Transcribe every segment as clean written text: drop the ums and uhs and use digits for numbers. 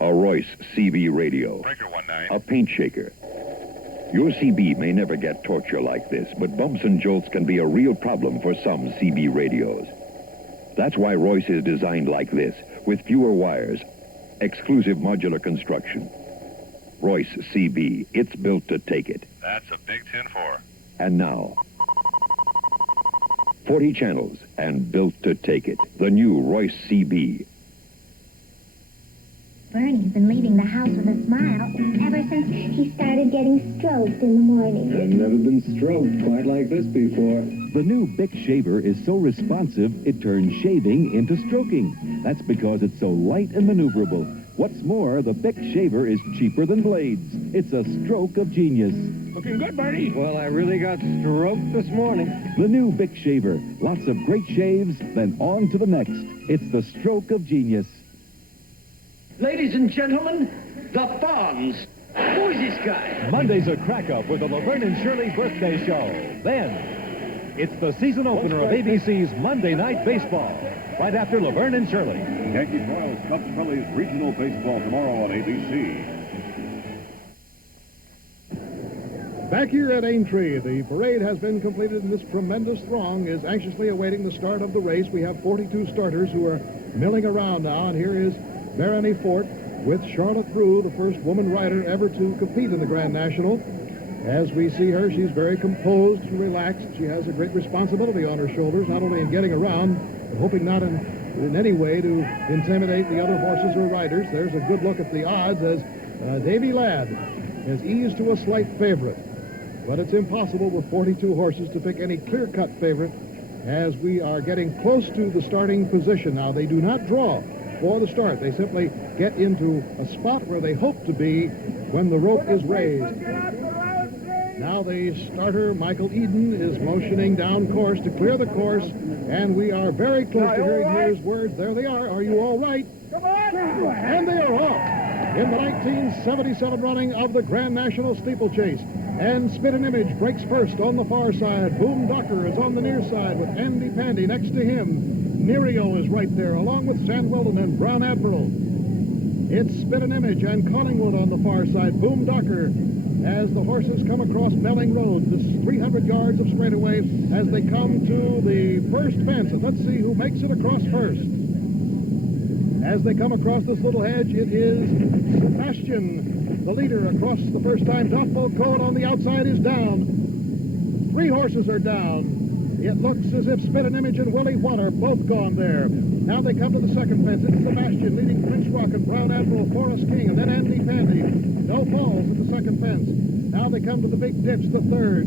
A Royce CB radio. Breaker 19. A paint shaker. Your CB may never get torture like this, but bumps and jolts can be a real problem for some CB radios. That's why Royce is designed like this, with fewer wires, exclusive modular construction. Royce CB, it's built to take it. That's a big 10-4. And now, 40 channels and built to take it. The new Royce CB. Bernie's been leaving the house with a smile ever since he started getting stroked in the morning. I've never been stroked quite like this before. The new Bic shaver is so responsive, it turns shaving into stroking. That's because it's so light and maneuverable. What's more, the Bic shaver is cheaper than blades. It's a stroke of genius. Looking good, Bernie. Well, I really got stroked this morning. The new Bic shaver. Lots of great shaves, then on to the next. It's the stroke of genius. Ladies and gentlemen, the Fonz. Who is this guy? Monday's a crack-up with the Laverne and Shirley birthday show. Then, it's the season opener of ABC's Monday Night Baseball, right after Laverne and Shirley. Yankee Royals Cubs Phillies regional baseball tomorrow on ABC. Back here at Aintree, the parade has been completed, and this tremendous throng is anxiously awaiting the start of the race. We have 42 starters who are milling around now, and here is Barony Fort with Charlotte Brew, the first woman rider ever to compete in the Grand National. As we see her, she's very composed and relaxed. She has a great responsibility on her shoulders, not only in getting around, but hoping not in any way to intimidate the other horses or riders. There's a good look at the odds as Davy Ladd has eased to a slight favorite. But it's impossible with 42 horses to pick any clear-cut favorite as we are getting close to the starting position. Now, they do not draw for the start. They simply get into a spot where they hope to be when the rope is raised. Now the starter, Michael Eden, is motioning down course to clear the course, and we are very close to hearing his words. There they are. Are you all right? Come on! And they are off in the 1977 running of the Grand National Steeplechase. And Spit and Image breaks first on the far side. Boom Docker is on the near side with Andy Pandy next to him. Nerio is right there, along with San Weldon and Brown Admiral. It's Spit and Image and Collingwood on the far side. Boom Docker as the horses come across Belling Road. This is 300 yards of straightaway as they come to the first fence. And let's see who makes it across first. As they come across this little hedge, it is Sebastian, the leader, across the first time. Doffbo Code on the outside is down. 3 horses are down. It looks as if Spit and Image and Willie Watt are both gone there. Now they come to the second fence. It's Sebastian leading Prince Rock and Brown Admiral, Forrest King, and then Andy Pandy. No falls at the second fence. Now they come to the big ditch, the third.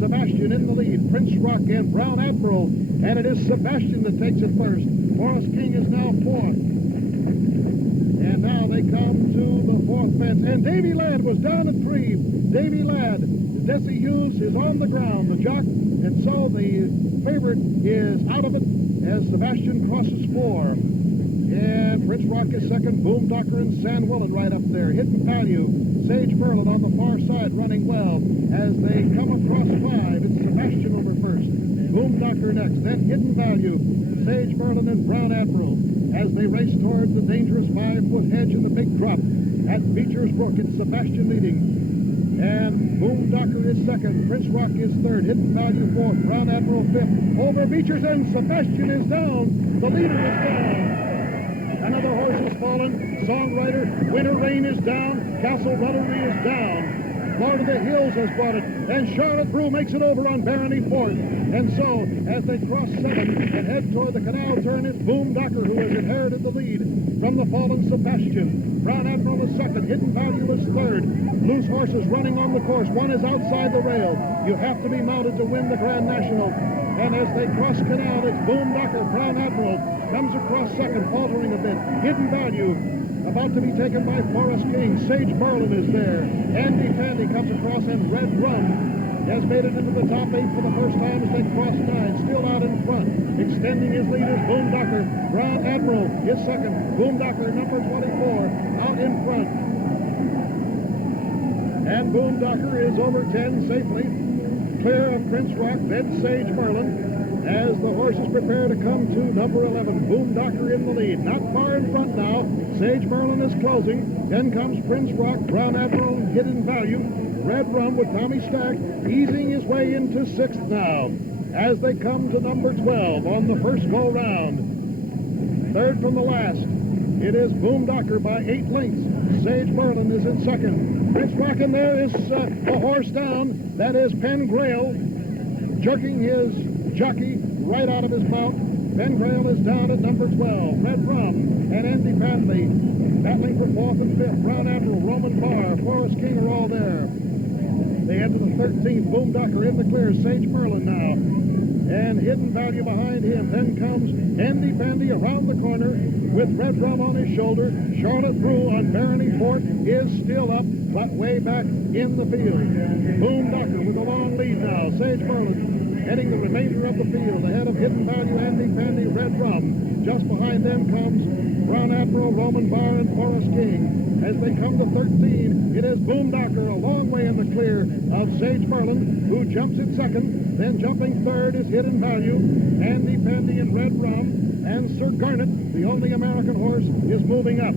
Sebastian in the lead, Prince Rock and Brown Admiral, and it is Sebastian that takes it first. Forrest King is now fourth. And now they come to the fourth fence, and Davy Ladd was down at 3. Davy Ladd, Desi Hughes is on the ground, the jock, and so the favorite is out of it as Sebastian crosses 4. And Prince Rock is second, Boom Docker and San Willen right up there. Hidden Value, Sage Merlin on the far side running well. As they come across 5, it's Sebastian over first, Boom Docker next, then Hidden Value, Sage Merlin and Brown Admiral. As they race towards the dangerous 5-foot hedge in the big drop at Beecher's Brook, it's Sebastian leading. And Boom Docker is second, Prince Rock is third, Hidden Value fourth, Brown Admiral fifth. Over Beecher's End, Sebastian is down. The leader is down. Another horse has fallen. Songwriter, Winter Rain is down. Castle Ruttery is down. Lord of the Hills has brought it. And Charlotte Brew makes it over on Barony Fort. And so, as they cross 7 and head toward the canal turn, it's Boom Docker who has inherited the lead from the fallen Sebastian. Brown Admiral is second. Hidden Value is third. Loose horses running on the course. One is outside the rail. You have to be mounted to win the Grand National. And as they cross canal, it's Boom Docker. Brown Admiral comes across second, faltering a bit. Hidden Value about to be taken by Forrest King. Sage Merlin is there. Andy Pandy comes across, and Red Rum has made it into the top 8 for the first time as they cross 9. Still out in front. Extending his lead is Boom Docker. Brown Admiral is second. Boom Docker, number 24, out in front. And Boom Docker is over 10 safely. Clear of Prince Rock, then Sage Merlin. as the horses prepare to come to number 11. Boondogger in the lead. Not far in front now. Sage Merlin is closing. Then comes Prince Rock, Brown Admiral, Hidden Value. Red Rum with Tommy Stack easing his way into 6th now as they come to number 12 on the first go-round. Third from the last. It is Boondogger by 8 lengths. Sage Merlin is in second. Prince Rock in there is a horse down. That is Penn Grail, jerking his jockey right out of his mount. Penn Grail is down at number 12. Red Rum and Andy Padley battling for 4th and 5th. Brown Admiral, Roman Barr, Forest King are all there. They head to the 13th. Boondogger in the clear. Sage Merlin now. And Hidden Value behind him. Then comes Andy Pandy around the corner with Red Rum on his shoulder. Charlotte Brew on Barony Fort is still up, but way back in the field. Boondogger with a long lead now. Sage Merlin heading the remainder of the field ahead of Hidden Value, Andy Pandy, Red Rum. Just behind them comes Brown Admiral, Roman Barr, and Forest King. As they come to 13, it is Boondogger a long way in the clear of Sage Merlin, who jumps in second. Then jumping third is Hidden Value, Andy Pandy and Red Rum, and Sir Garnet, the only American horse, is moving up.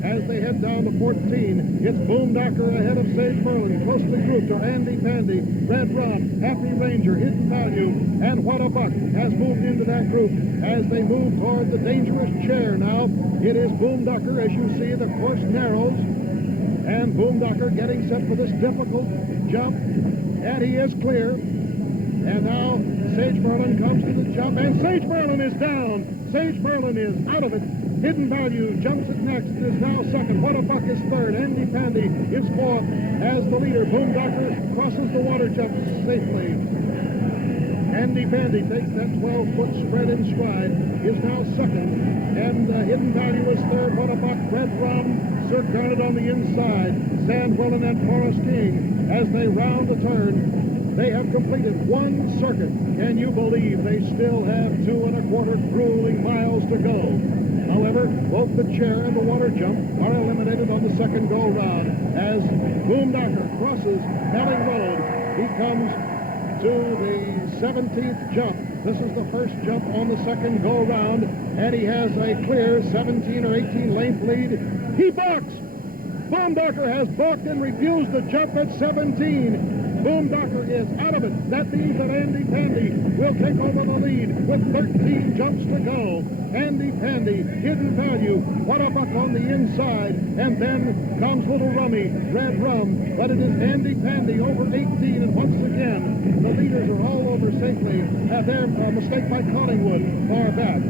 As they head down to 14, it's Boondogger ahead of Sage Merlin. Closely grouped are Andy Pandy, Red Rum, Happy Ranger, Hidden Value, and What a Buck has moved into that group. As they move toward the dangerous chair now, it is Boondogger. As you see, the course narrows, and Boondogger getting set for this difficult jump, and he is clear. And now Sage Merlin comes to the jump, and Sage Merlin is down. Sage Merlin is out of it. Hidden Value jumps it next and is now second. What a Buck is third. Andy Pandy is fourth as the leader. Boondogger crosses the water jump safely. Andy Pandy takes that 12-foot spread in stride, is now second. And Hidden Value is third. What a Buck, Red Rum, Sir Garnet on the inside. Sandwellen and Forest King as they round the turn. They have completed one circuit. Can you believe they still have 2 1/4 grueling miles to go? However, both the chair and the water jump are eliminated on the second go-round. As Boondogger crosses Melling Road, he comes to the 17th jump. This is the first jump on the second go-round, and he has a clear 17 or 18 length lead. He balks! Boondogger has balked and refused the jump at 17. Boondogger is out of it. That means that Andy Pandy will take over the lead with 13 jumps to go. Andy Pandy, Hidden Value, What a Buck on the inside, and then comes Little Rummy, Red Rum, but it is Andy Pandy over 18, and once again, the leaders are all over safely. Their mistake by Collingwood far back.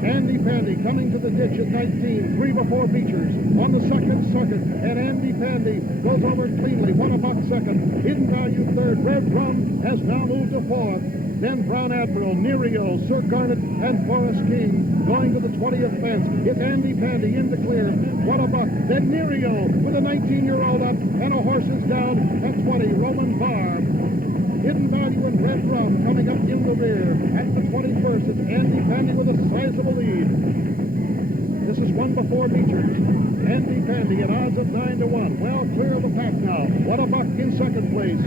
Andy Pandy coming to the ditch at 19, 3 before Beechers on the second circuit, and Andy Pandy goes over cleanly. What a Buck second, Hidden Value third. Red Rum has now moved to fourth. Then Brown Admiral, Nerio, Sir Garnet, and Forest King going to the 20th fence. It's Andy Pandy in the clear. What a Buck. Then Nerio with a 19-year-old up, and a horse is down at 20. Roman Barr. Hidden Value and Red Rum coming up in the rear. At the 21st, it's Andy Pandy with a sizable lead. This is 1 before Beechers. Andy Pandy at odds of 9-1. Well, clear of the pack now. What a Buck in second place.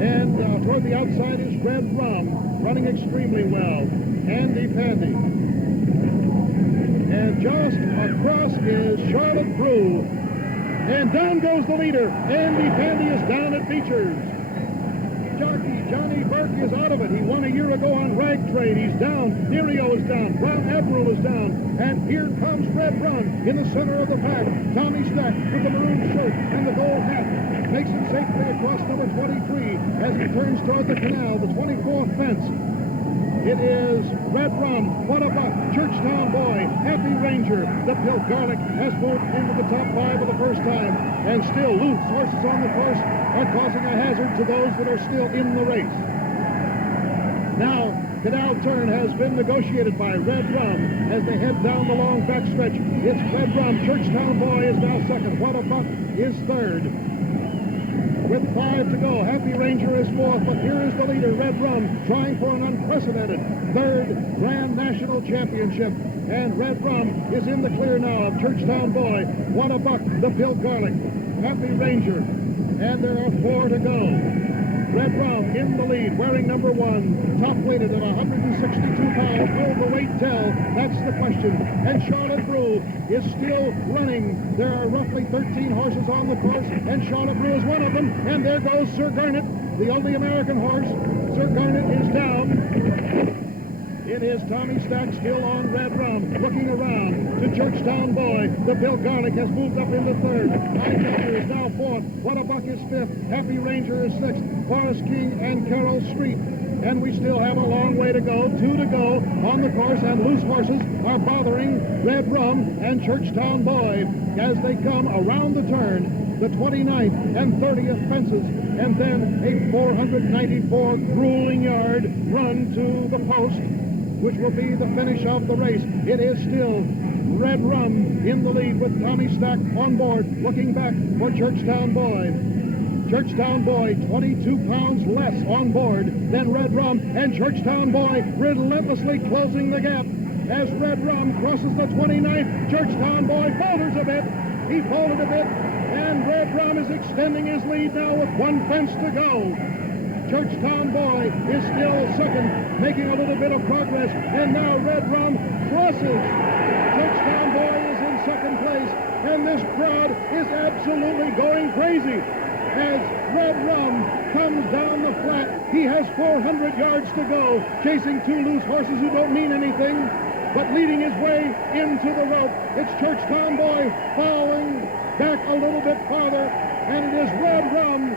And toward the outside is Red Rum, running extremely well. Andy Pandy. And just across is Charlotte Brew. And down goes the leader. Andy Pandy is down at Beechers. Jockey Johnny Burke is out of it. He won a year ago on Rag Trade. He's down. Nerio is down. Brown Admiral is down. And here comes Red Rum in the center of the pack. Tommy Stack with the maroon shirt and the gold hat makes it safely across number 23 as he turns toward the canal, the 24th fence. It is Red Rum, What a Buck, Churchtown Boy, Happy Ranger. The Pill Garlic has moved into the top 5 for the first time, and still loose horses on the course are causing a hazard to those that are still in the race. Now, Canal Turn has been negotiated by Red Rum as they head down the long backstretch. It's Red Rum, Churchtown Boy is now second, What a Buck is third. With 5 to go, Happy Ranger is fourth, but here is the leader, Red Rum, trying for an unprecedented third Grand National Championship. And Red Rum is in the clear now of Churchtown Boy, What a Buck, the Pill Garlic, Happy Ranger, and there are 4 to go. Red Rum in the lead, wearing number 1. Top weighted at 162 pounds. Will the weight tell? That's the question. And Charlotte Brew is still running. There are roughly 13 horses on the course, and Charlotte Brew is one of them. And there goes Sir Garnet, the only American horse. Sir Garnet is down. It is Tommy Stack still on Red Rum, looking around to Churchtown Boy. The Bill Garlic has moved up into 3rd. Hightower is now 4th. What a Buck is 5th. Happy Ranger is 6th. Forest King and Carroll Street. And we still have a long way to go, 2 to go on the course, and loose horses are bothering Red Rum and Churchtown Boy as they come around the turn, the 29th and 30th fences, and then a 494 grueling yard run to the post, which will be the finish of the race. It is still Red Rum in the lead with Tommy Stack on board, looking back for Churchtown Boy. Churchtown Boy, 22 pounds less on board than Red Rum, and Churchtown Boy relentlessly closing the gap. As Red Rum crosses the 29th, Churchtown Boy falters a bit. He faltered a bit, and Red Rum is extending his lead now with 1 fence to go. Churchtown Boy is still 2nd, making a little bit of progress, and now Red Rum crosses. Churchtown Boy is in 2nd place, and this crowd is absolutely going crazy. As Red Rum comes down the flat, he has 400 yards to go, chasing 2 loose horses who don't mean anything, but leading his way into the rope. It's Churchtown Boy falling back a little bit farther, and it is Red Rum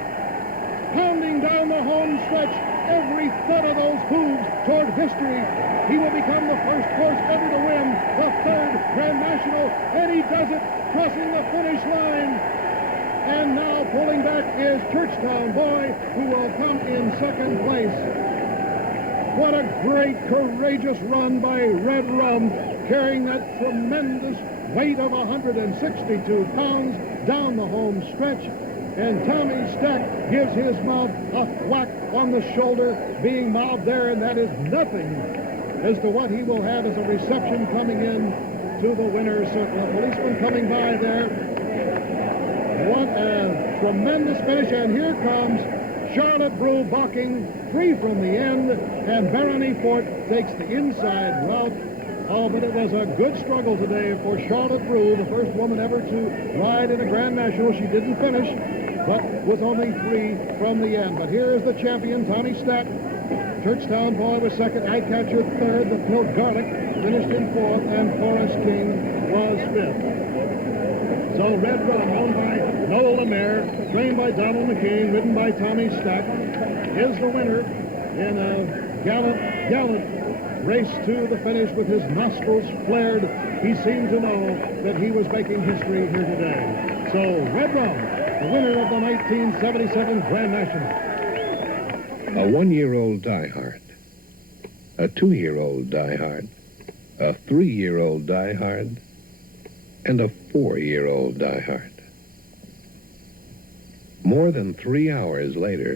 pounding down the home stretch, every thud of those hooves toward history. He will become the first horse ever to win the 3rd Grand National, and he does it, crossing the finish line. And now pulling back is Churchtown Boy, who will come in 2nd place. What a great, courageous run by Red Rum, carrying that tremendous weight of 162 pounds down the home stretch. And Tommy Stack gives his mount a whack on the shoulder, being mobbed there, and that is nothing as to what he will have as a reception coming in to the winner's circle. A policeman coming by there. What a tremendous finish, and here comes Charlotte Brew balking free from the end, and Barony Fort takes the inside route. Oh, but it was a good struggle today for Charlotte Brew, the first woman ever to ride in a Grand National. She didn't finish, but was only 3 from the end. But here is the champion, Tommy Stack. Churchtown Boy was 2nd, Eyecatcher 3rd, the Pill Garlic finished in 4th, and Forest King was 5th. So Red Rum, owned by Noel Lemaire, trained by Donald McCain, ridden by Tommy Stack, is the winner in a gallant race to the finish with his nostrils flared. He seemed to know that he was making history here today. So Red Rum, the winner of the 1977 Grand National. A 1-year-old diehard, a 2-year-old diehard, a 3-year-old diehard, and a 4-year-old diehard. More than 3 hours later,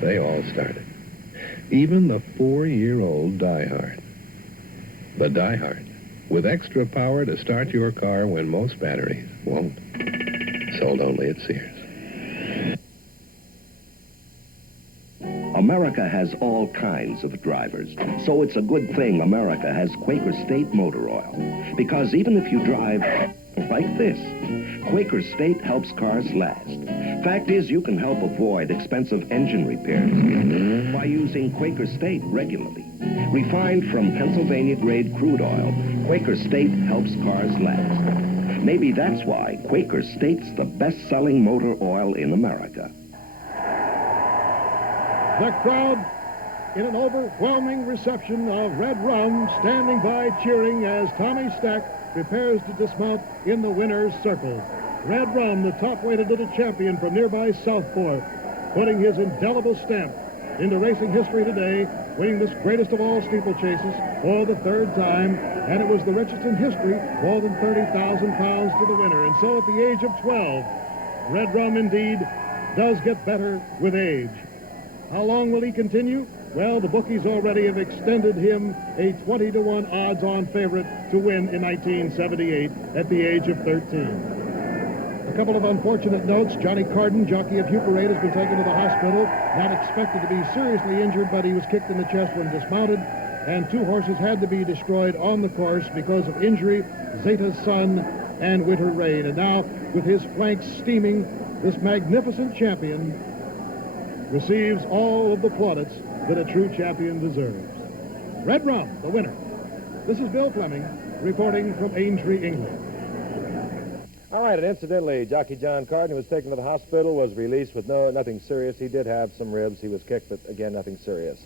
they all started. Even the 4-year-old diehard. The diehard, with extra power to start your car when most batteries won't. Sold only at Sears. America has all kinds of drivers, so it's a good thing America has Quaker State motor oil. Because even if you drive like this, Quaker State helps cars last. Fact is, you can help avoid expensive engine repairs by using Quaker State regularly. Refined from Pennsylvania-grade crude oil, Quaker State helps cars last. Maybe that's why Quaker State's the best-selling motor oil in America. The crowd in an overwhelming reception of Red Rum, standing by cheering as Tommy Stack prepares to dismount in the winner's circle. Red Rum, the top-weighted little champion from nearby Southport, putting his indelible stamp into racing history today, winning this greatest of all steeplechases for the 3rd time, and it was the richest in history, more than 30,000 pounds to the winner. And so at the age of 12, Red Rum indeed does get better with age. How long will he continue? Well, the bookies already have extended him a 20-to-1 odds-on favorite to win in 1978 at the age of 13. A couple of unfortunate notes. Johnny Carden, jockey of Hue Parade, has been taken to the hospital. Not expected to be seriously injured, but he was kicked in the chest when dismounted. And 2 horses had to be destroyed on the course because of injury, Zeta's Sun and Winter Rain. And now, with his flanks steaming, this magnificent champion receives all of the plaudits that a true champion deserves. Red Rum, the winner. This is Bill Fleming, reporting from Aintree, England. All right, and incidentally, jockey John Carden was taken to the hospital, was released with nothing serious. He did have some ribs. He was kicked, but again, nothing serious.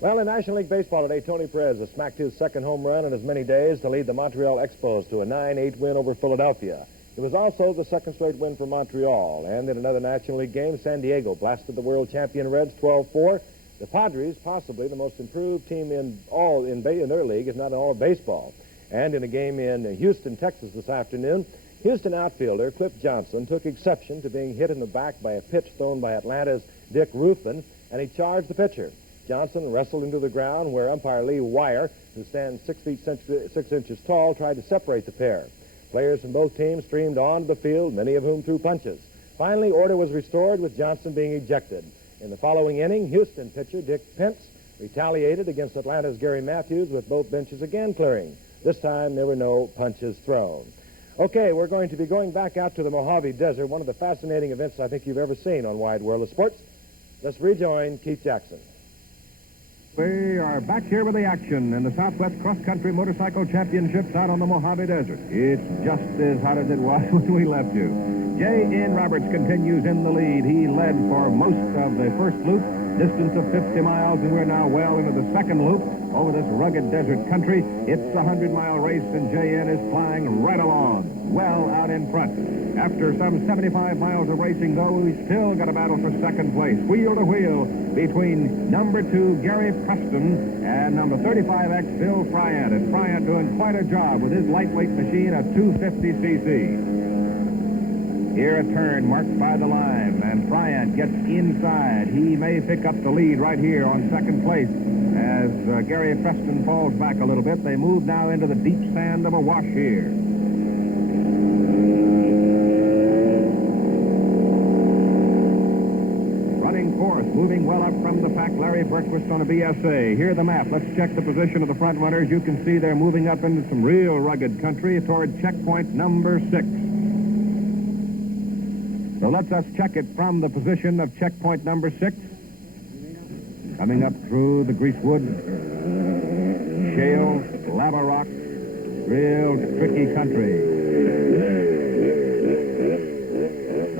Well, in National League Baseball today, Tony Perez has smacked his second home run in as many days to lead the Montreal Expos to a 9-8 win over Philadelphia. It was also the second straight win for Montreal. And in another National League game, San Diego blasted the world champion Reds 12-4. The Padres, possibly the most improved team in their league, if not in all of baseball. And in a game in Houston, Texas this afternoon, Houston outfielder Cliff Johnson took exception to being hit in the back by a pitch thrown by Atlanta's Dick Ruffin, and he charged the pitcher. Johnson wrestled into the ground where umpire Lee Wire, who stands 6 feet 6 inches tall, tried to separate the pair. Players from both teams streamed onto the field, many of whom threw punches. Finally, order was restored with Johnson being ejected. In the following inning, Houston pitcher Dick Pence retaliated against Atlanta's Gary Matthews with both benches again clearing. This time, there were no punches thrown. Okay, we're going to be going back out to the Mojave Desert, one of the fascinating events I think you've ever seen on Wide World of Sports. Let's rejoin Keith Jackson. We are back here with the action in the Southwest Cross Country Motorcycle Championships out on the Mojave Desert. It's just as hot as it was when we left you. J.N. Roberts continues in the lead. He led for most of the first loop, distance of 50 miles, and we're now well into the second loop over this rugged desert country. It's a 100-mile race, and J.N. is flying right along, well out in front. After some 75 miles of racing, though, we've still got a battle for second place, wheel to wheel, between number 2, Gary Preston, and number 35X, Bill Fryant. And Fryant doing quite a job with his lightweight machine, a 250cc. Here a turn marked by the line, and Fryant gets inside. He may pick up the lead right here on second place as Gary Preston falls back a little bit. They move now into the deep sand of a wash here. Fourth, moving well up from the pack, Larry Berquist on a BSA. Here the map. Let's check the position of the front runners. You can see they're moving up into some real rugged country toward checkpoint number 6. So let us check it from the position of checkpoint number 6. Coming up through the greasewood, shale, lava rock, real tricky country.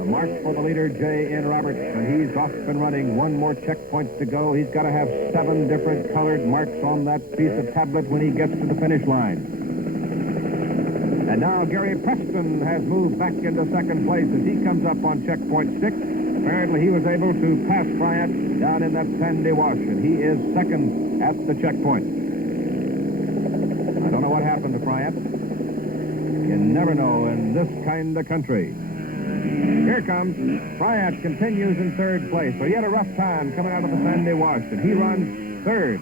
Mark for the leader, J.N. Roberts, and he's off and running. One more checkpoint to go. He's got to have 7 different colored marks on that piece of tablet when he gets to the finish line. And now Gary Preston has moved back into second place as he comes up on checkpoint 6. Apparently he was able to pass Bryant down in that sandy wash, and he is second at the checkpoint. I don't know what happened to Bryant. You never know in this kind of country. Here comes Bryant, continues in third place. So he had a rough time coming out of the sandy wash, and he runs third.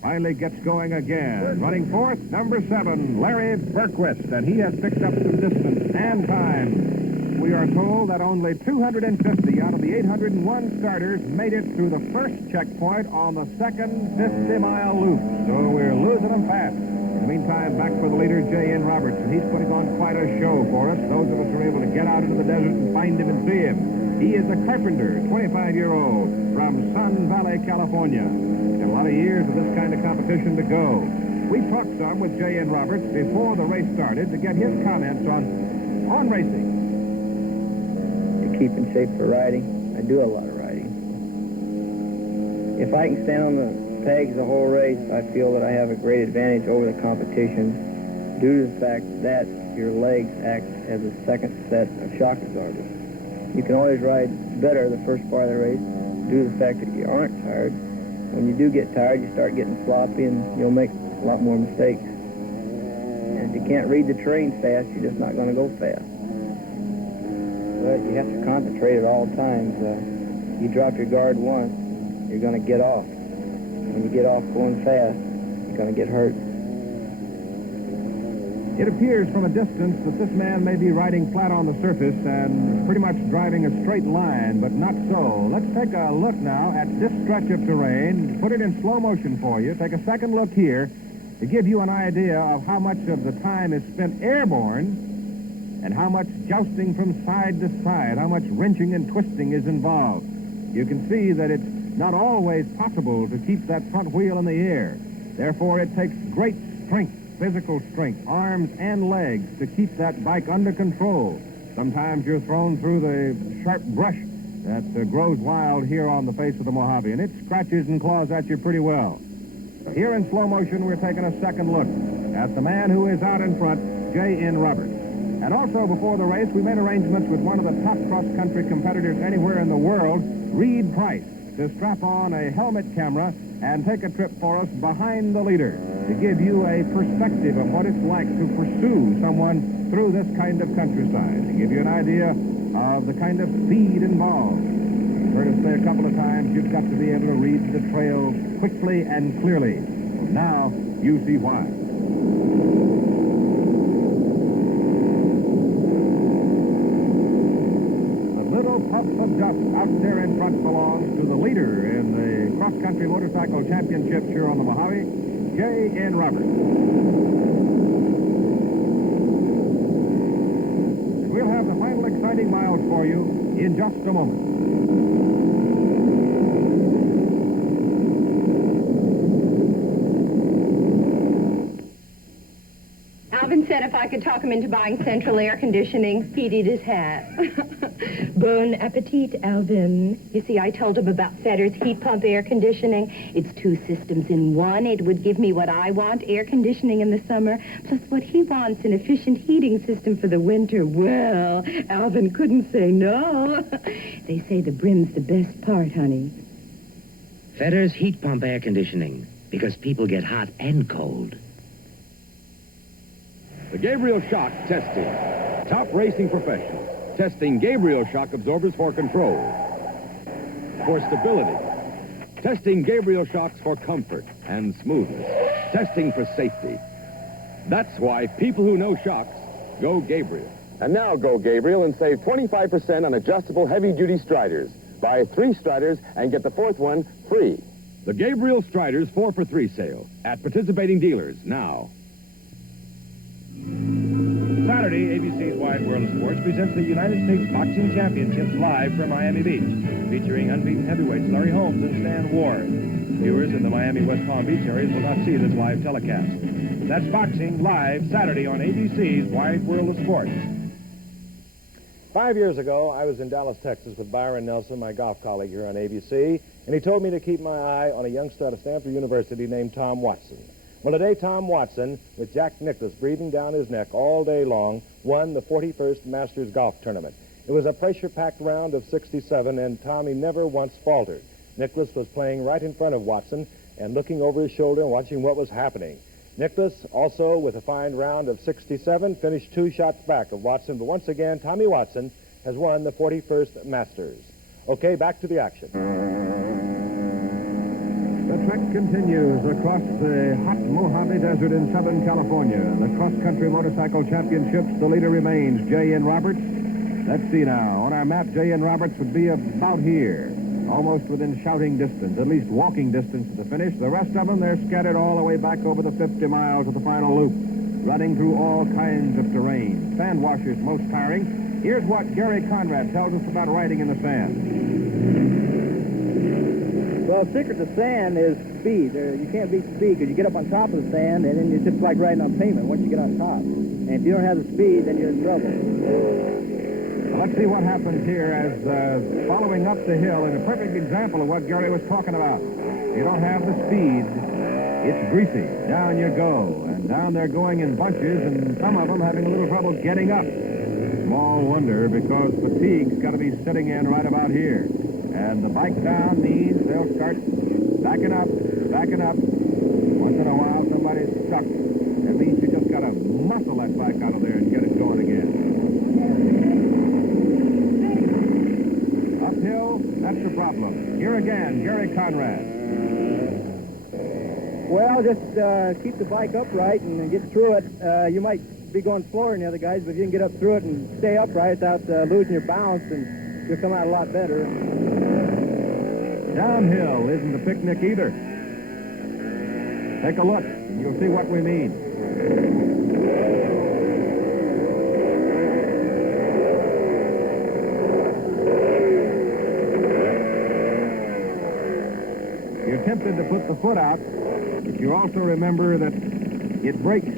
Finally gets going again. Running fourth, number 7, Larry Berquist, and he has picked up some distance and time. We are told that only 250 out of the 801 starters made it through the first checkpoint on the second 50-mile loop. So we're losing them fast. In the meantime, back for the leader, J.N. Roberts, and he's putting on quite a show for us. Those of us who are able to get out into the desert and find him and see him. He is a carpenter, 25-year-old, from Sun Valley, California. And a lot of years of this kind of competition to go. We talked some with J.N. Roberts before the race started to get his comments on racing. Keep in shape for riding. I do a lot of riding. If I can stand on the pegs the whole race, I feel that I have a great advantage over the competition due to the fact that your legs act as a second set of shock absorbers. You can always ride better the first part of the race due to the fact that you aren't tired. When you do get tired, you start getting sloppy and you'll make a lot more mistakes. And if you can't read the terrain fast, you're just not going to go fast. But you have to concentrate at all times. You drop your guard once, you're going to get off. When you get off going fast, He's going to get hurt. It appears from a distance that this man may be riding flat on the surface and pretty much driving a straight line, but not so. Let's take a look now at this stretch of terrain, put it in slow motion for you. Take a second look here to give you an idea of how much of the time is spent airborne and how much jousting from side to side, how much wrenching and twisting is involved. You can see that it's not always possible to keep that front wheel in the air. Therefore, it takes great strength, physical strength, arms and legs to keep that bike under control. Sometimes you're thrown through the sharp brush that grows wild here on the face of the Mojave, and it scratches and claws at you pretty well. Here in slow motion, we're taking a second look at the man who is out in front, J.N. Roberts. And also, before the race, we made arrangements with one of the top cross-country competitors anywhere in the world, Reed Price, to strap on a helmet camera and take a trip for us behind the leader to give you a perspective of what it's like to pursue someone through this kind of countryside, to give you an idea of the kind of speed involved. You've heard us say a couple of times, you've got to be able to read the trail quickly and clearly. Well, now you see why. Puff of dust out there in front belongs to the leader in the cross-country motorcycle championship here on the Mojave, J.N. Roberts. And we'll have the final exciting miles for you in just a moment. Alvin said if I could talk him into buying central air conditioning, he'd eat his hat. Bon appetit, Alvin. You see, I told him about Fetter's heat pump air conditioning. It's 2 systems in one. It would give me what I want, air conditioning in the summer, plus what he wants, an efficient heating system for the winter. Well, Alvin couldn't say no. They say the brim's the best part, honey. Fetter's heat pump air conditioning, because people get hot and cold. The Gabriel Shock testing. Top racing professionals testing Gabriel shock absorbers for control, for stability, testing Gabriel shocks for comfort and smoothness, testing for safety. That's why people who know shocks go Gabriel. And now go Gabriel and save 25% on adjustable heavy-duty Striders. Buy 3 Striders and get the 4th one free. The Gabriel Striders 4 for 3 sale at participating dealers now. Saturday, ABC's Wide World of Sports presents the United States Boxing Championships live from Miami Beach, featuring unbeaten heavyweights Larry Holmes and Stan Ward. Viewers in the Miami West Palm Beach areas will not see this live telecast. That's boxing live Saturday on ABC's Wide World of Sports. 5 years ago, I was in Dallas, Texas with Byron Nelson, my golf colleague here on ABC, and he told me to keep my eye on a youngster out of Stanford University named Tom Watson. Well, today, Tom Watson, with Jack Nicklaus breathing down his neck all day long, won the 41st Masters Golf Tournament. It was a pressure-packed round of 67, and Tommy never once faltered. Nicklaus was playing right in front of Watson and looking over his shoulder and watching what was happening. Nicklaus, also with a fine round of 67, finished 2 shots back of Watson, but once again, Tommy Watson has won the 41st Masters. Okay, back to the action. The trek continues across the hot Mojave Desert in Southern California. The cross-country motorcycle championships, the leader remains J.N. Roberts. Let's see now. On our map, J.N. Roberts would be about here, almost within shouting distance, at least walking distance to the finish. The rest of them, they're scattered all the way back over the 50 miles of the final loop, running through all kinds of terrain. Sand washers most tiring. Here's what Gary Conrad tells us about riding in the sand. Well, the secret to sand is speed. You can't beat speed because you get up on top of the sand, and then it's just like riding on pavement once you get on top. And if you don't have the speed, then you're in trouble. Well, let's see what happens here as following up the hill is a perfect example of what Gary was talking about. You don't have the speed, it's greasy. Down you go. And down they're going in bunches, and some of them having a little trouble getting up. Small wonder, because fatigue's got to be sitting in right about here. And the bike down means they'll start backing up. Once in a while, somebody's stuck. That means you just got to muscle that bike out of there and get it going again. Uphill, that's the problem. Here again, Gary Conrad. Well, just keep the bike upright and get through it. You might be going slower than the other guys, but if you can get up through it and stay upright without losing your balance, and you'll come out a lot better. Downhill isn't a picnic either. Take a look, and you'll see what we mean. You're tempted to put the foot out, but you also remember that it breaks.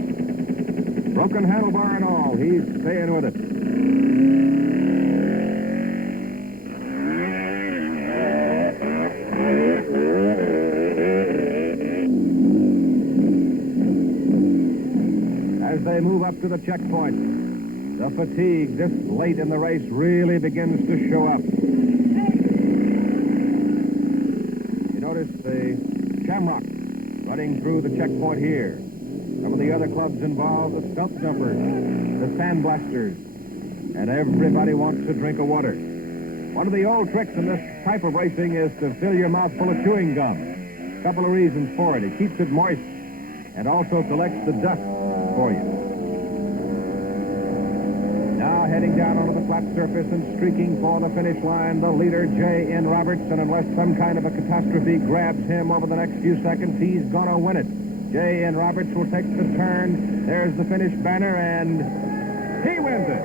Broken handlebar and all, he's staying with it. As they move up to the checkpoint, the fatigue this late in the race really begins to show up. You notice the Shamrock running through the checkpoint here. Some of the other clubs involved, the Stump Jumpers, the Sandblasters, and everybody wants a drink of water. One of the old tricks in this type of racing is to fill your mouth full of chewing gum. A couple of reasons for it. It keeps it moist and also collects the dust for you. Now heading down onto the flat surface and streaking for the finish line, the leader, J.N. Roberts, and unless some kind of a catastrophe grabs him over the next few seconds, he's going to win it. J.N. Roberts will take the turn. There's the finish banner, and he wins it.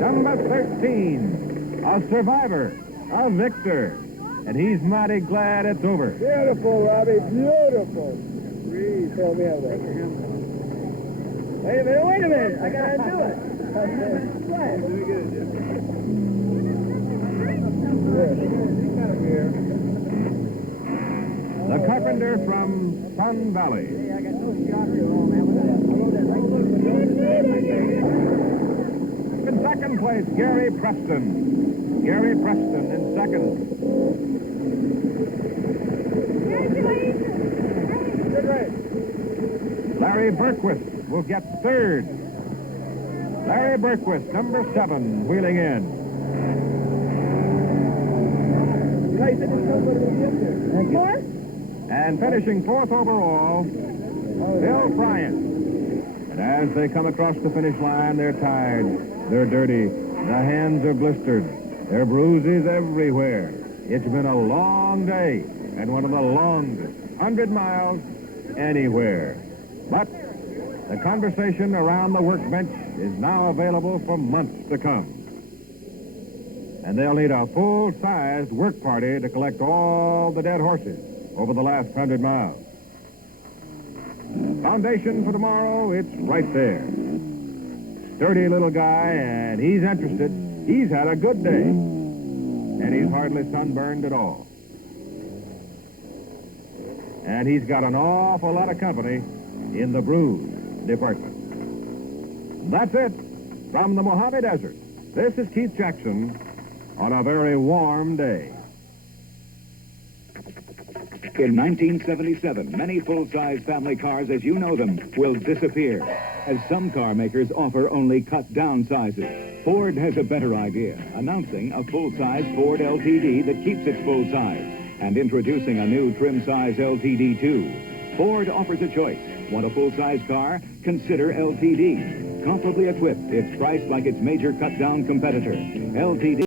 Number 13, a survivor, a victor. And he's mighty glad it's over. Beautiful, Robbie, beautiful. Please tell me how that. Wait a minute. I got to do it. Very good. The carpenter from Sun Valley. I got no shot here, In second place, Gary Preston. Gary Preston in second. Larry Berquist will get third. Larry Berquist, number 7, wheeling in. Fourth? And finishing 4th overall, Bill Bryant. And as they come across the finish line, they're tired, they're dirty, the hands are blistered, there are bruises everywhere. It's been a long day, and one of the longest, 100 miles anywhere. But the conversation around the workbench is now available for months to come. And they'll need a full-sized work party to collect all the dead horses over the last 100 miles. Foundation for tomorrow, it's right there. Sturdy little guy, and he's interested. He's had a good day, and he's hardly sunburned at all. And he's got an awful lot of company in the bruise department. That's it from the Mojave Desert. This is Keith Jackson on a very warm day. In 1977, many full-size family cars as you know them will disappear, as some car makers offer only cut-down sizes. Ford has a better idea, announcing a full-size Ford LTD that keeps its full size, and introducing a new trim-size LTD too. Ford offers a choice. Want a full-size car? Consider LTD. Comparably equipped, it's priced like its major cut-down competitor. LTD